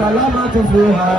Salamatu fiha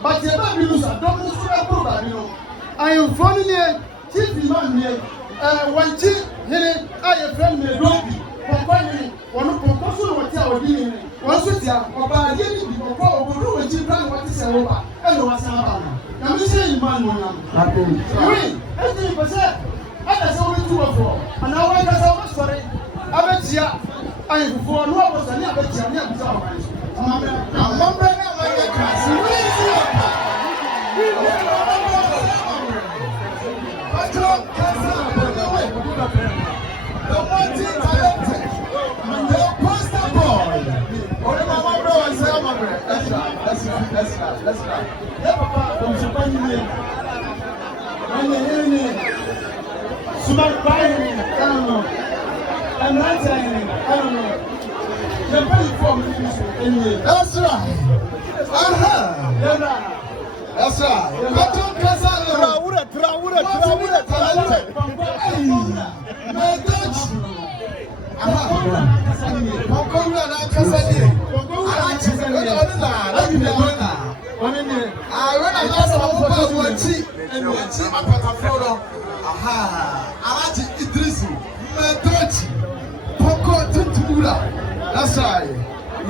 But you don't lose a double problem. I am from here, TV man here, one chief here, I have friend me, Robbie, one of Proposal Hotel, one Sutia, or by the end of the chief brand what is over, and was Havana. Now, you say, man, I think, I only 2 or 4, and now I got sorry. I bet you, I am for no was an average. That's right. That's right. That's right.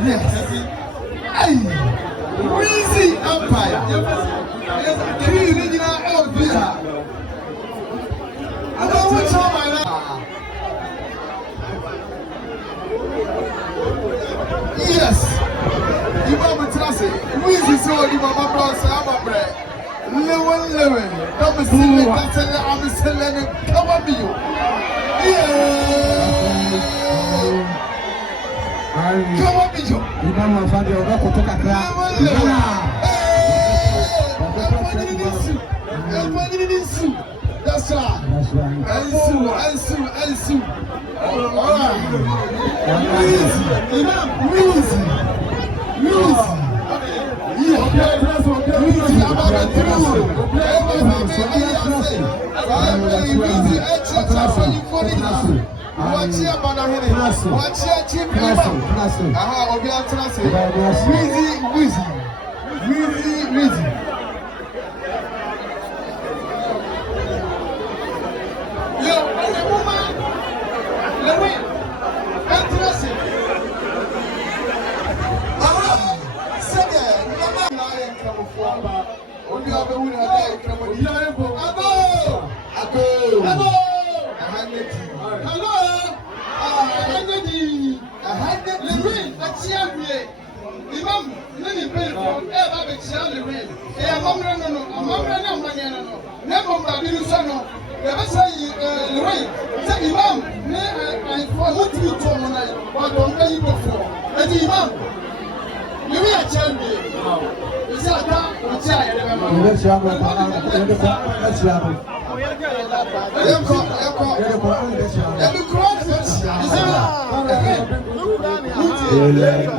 Yes. Hey, Weezy Empire. Key original Elvira. I don't want to my now. Yes. You want to trust it. Weezy so you want my brother, I'm a bread. Lewin. Don't be silly. I'm selling it. Come on, you. Yeah. Come on, Bijo. Ibama fadi oda kutoka kra. That's right. Ensu. All right. Watch your banana. Watch your chip. Aha, Obi Atrase. Weezy. Yo, the woman. Lewin. Atrase. Aha. Second. Lion come forward. Obi Abewu na lion come. Lion go. Ago. Hello. Imam, many people ever excel the rain. They are Mamma, never Babiru Sano. Never say the rain. Say Imam, I want you to know what don't pay you for. And Imam, you will tell me. It's a car or child. Let's Elena,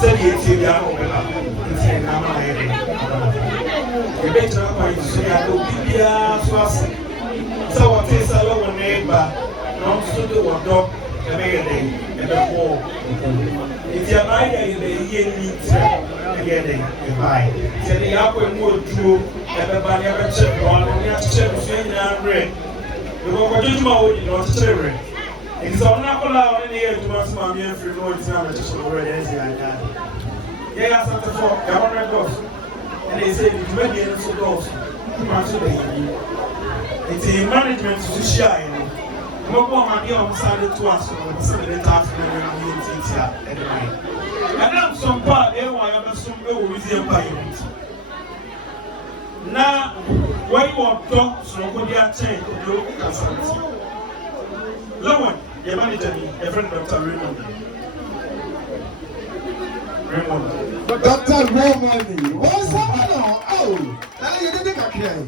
said it's in the arm. It's in the arm. You better not mind. So I go be so what is a lower neighbor? Not to do what dog. The maiden and the wall. If you're buying a year, again, you buy. Tell the apple wood true, everybody ever check one, and you have to check the same red. You go to my own, you know, to cherry. It's all not allowed in here to ask my mere free noise now, just already as I got. They asked something for government doors, and they say it's ready and so doors. It's a management to shine. No one be on Sunday to us, so the tax and I'm some part, everyone ever some go with the empire. Now, when you want to talk, so go there, change the local consultancy. Lower, the manager, a friend of Dr. Raymond. Dr. Raymond, what's happening? Oh, now you didn't get here.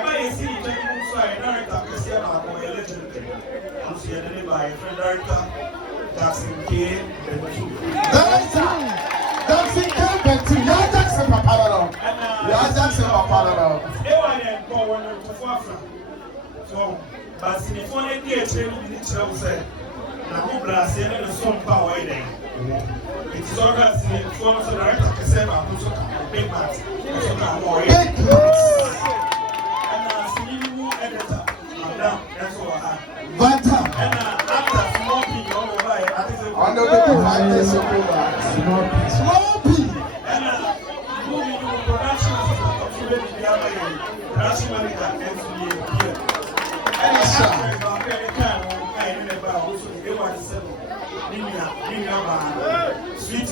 I see you taking side, director, Christian, or legendary. I'm seeing it by a friend director, Jackson K. Jackson K. Benton, you're Jackson Papalaro. You're Jackson Papalaro. Everyone and go on to Fafra. So, but in the phone, I get you in the travel set. Now, who blast and some power in it? It's all that in the phone of the director, Cassava, who's a big man. Big Vanta. On the way to small pea. And production manager Sweet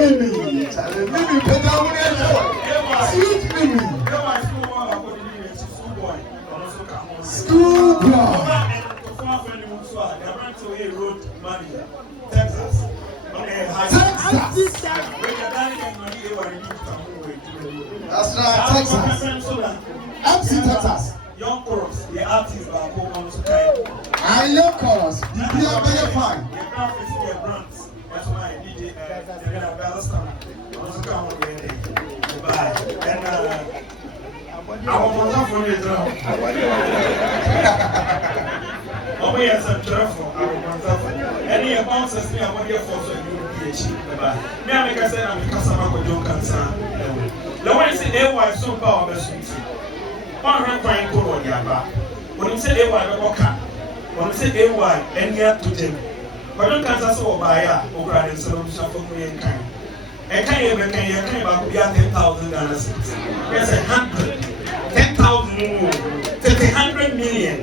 Mimi. Sweet Mimi. Schoolboy. Road manager, Texas. That's right, Texas. MC Texas. Young Chorus, the artist are going to I love Chorus. Did you have very fine? The graphics, the brands. That's why I did it. They're going to balance them. Also come on with it. Goodbye. And I want to for you. Oh, yes, I'm careful. I will any bounces me, I want your force and you will be a cheap. Me, I said, I'm a customer with your concern. The one is a wife so power of the sweet. One red pine coat on your back. When you say a wife, a car. When you say a wife, and yet to them. But don't answer so by ya, or grad and solution for me and kind. And can you make a kind about $10,000? Yes, 100. 10,000 more. 100 million.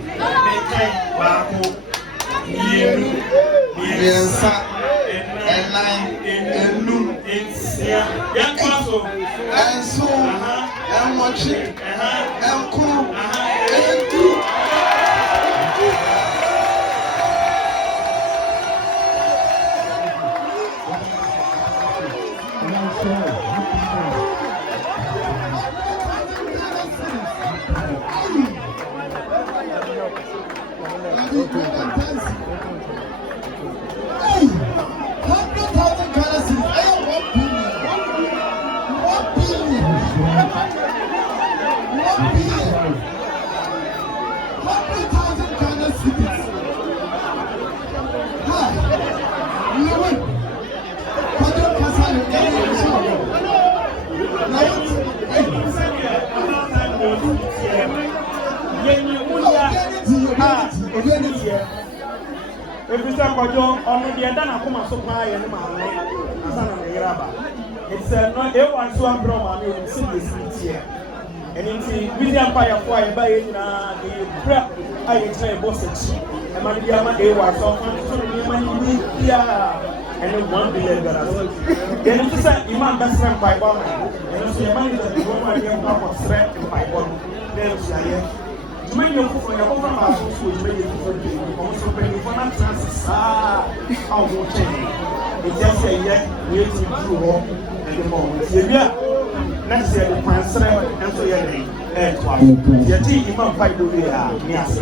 If you start by John, on the Adana Kuma supply and Mana, it's not everyone so I'm from in cities here. And in the William Empire fire by the prep, I try bossage. And my dear, my day was off and then $1 billion. Then it's a Imam best friend by one, and so your money that you want to get up on threat and by one. Then you make your food for your own house, which may be for you. Also, pay for my chances. I'll go change. It's just a yet waiting through home at the moment. Yeah, next year the answer and so your name. And your team, Imam Pai, do we are. Yes,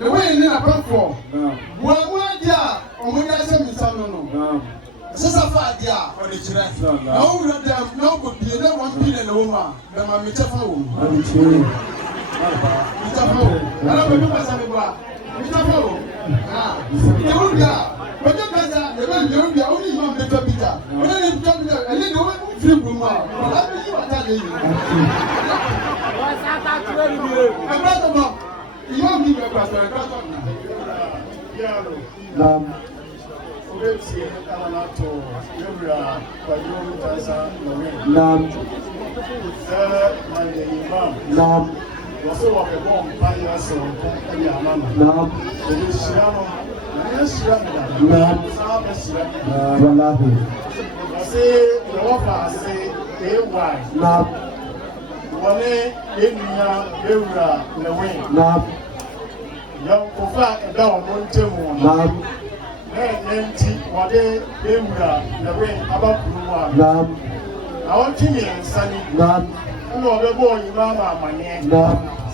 the way in a platform. Well, yeah, or when I say me, son, no. Sister Fadia, or the children. No, good, you don't want to be in a woman, then I'm a telephone. But you guys are the only one better Peter. When I come there, I need to wait for you. But I'm telling you. I'm not about you. Don't give a question.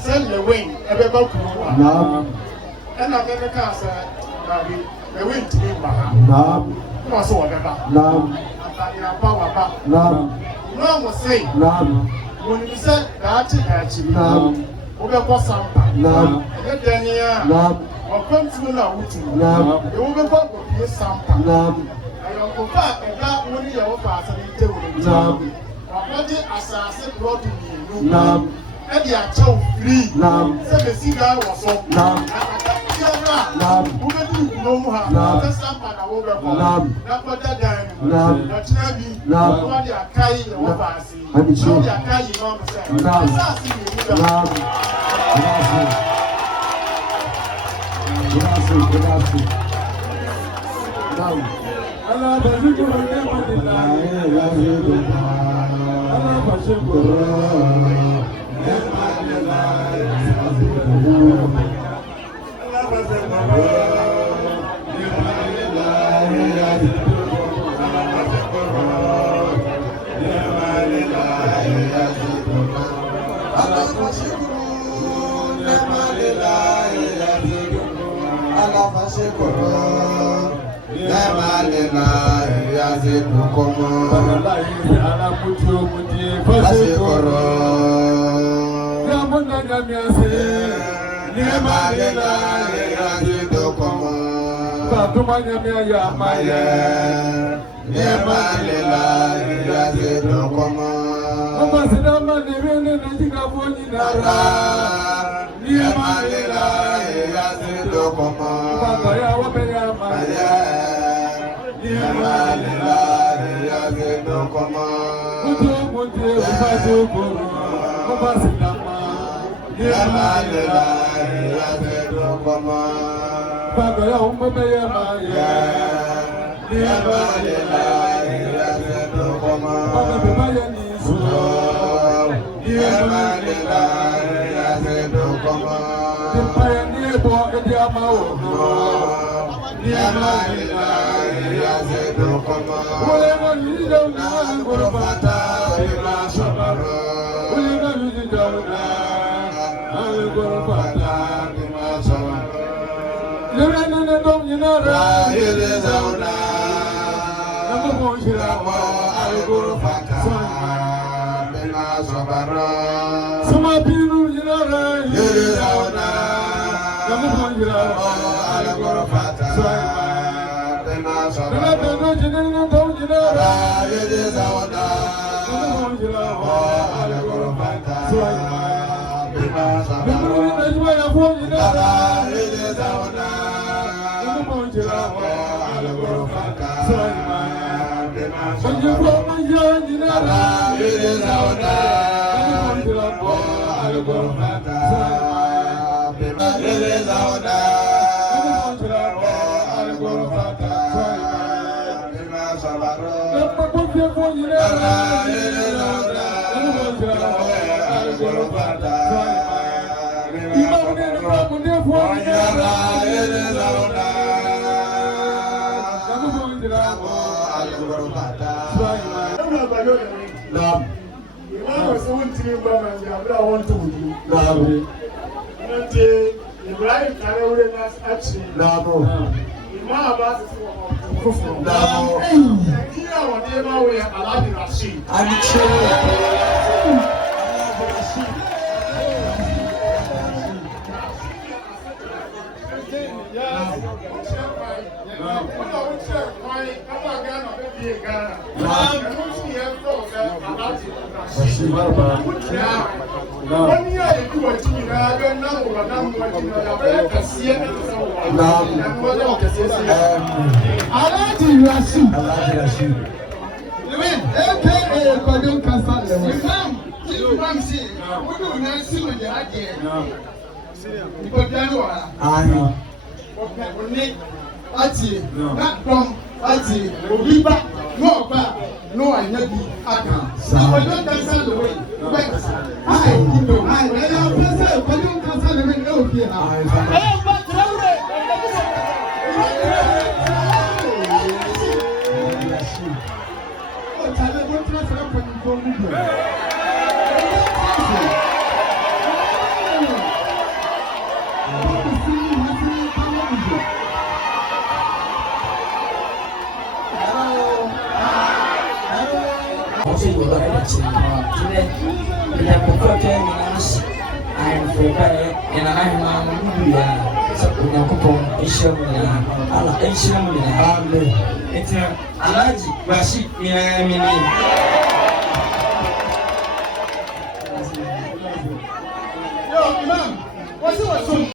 Send the wing, ever go to one. And I'm going to cast the wind to me. No, so whatever. No, power. No, was saying, when you said that, actually, over some. No, or come to now, you will be probably some. I don't go back and that only your father and what did assassin brought to me? And they are so free. So the cigar was so. Who can do no more? That's something I will go. Not what that dime. Not Nabi. What they are carrying over. And so they are carrying on the same. Ibrahim Traore nas actually. Bravo. Imam Abbas is one. Bravo. Nigeria whatever we are Alabi Rashid. Ati na dom ati obi ba no ba no anya bi aka so we don cancel the way but I don't cancel we don cancel the way no be ha but Traore o tale go transfer for the phone Alaji Rashid Yo, Imam, what's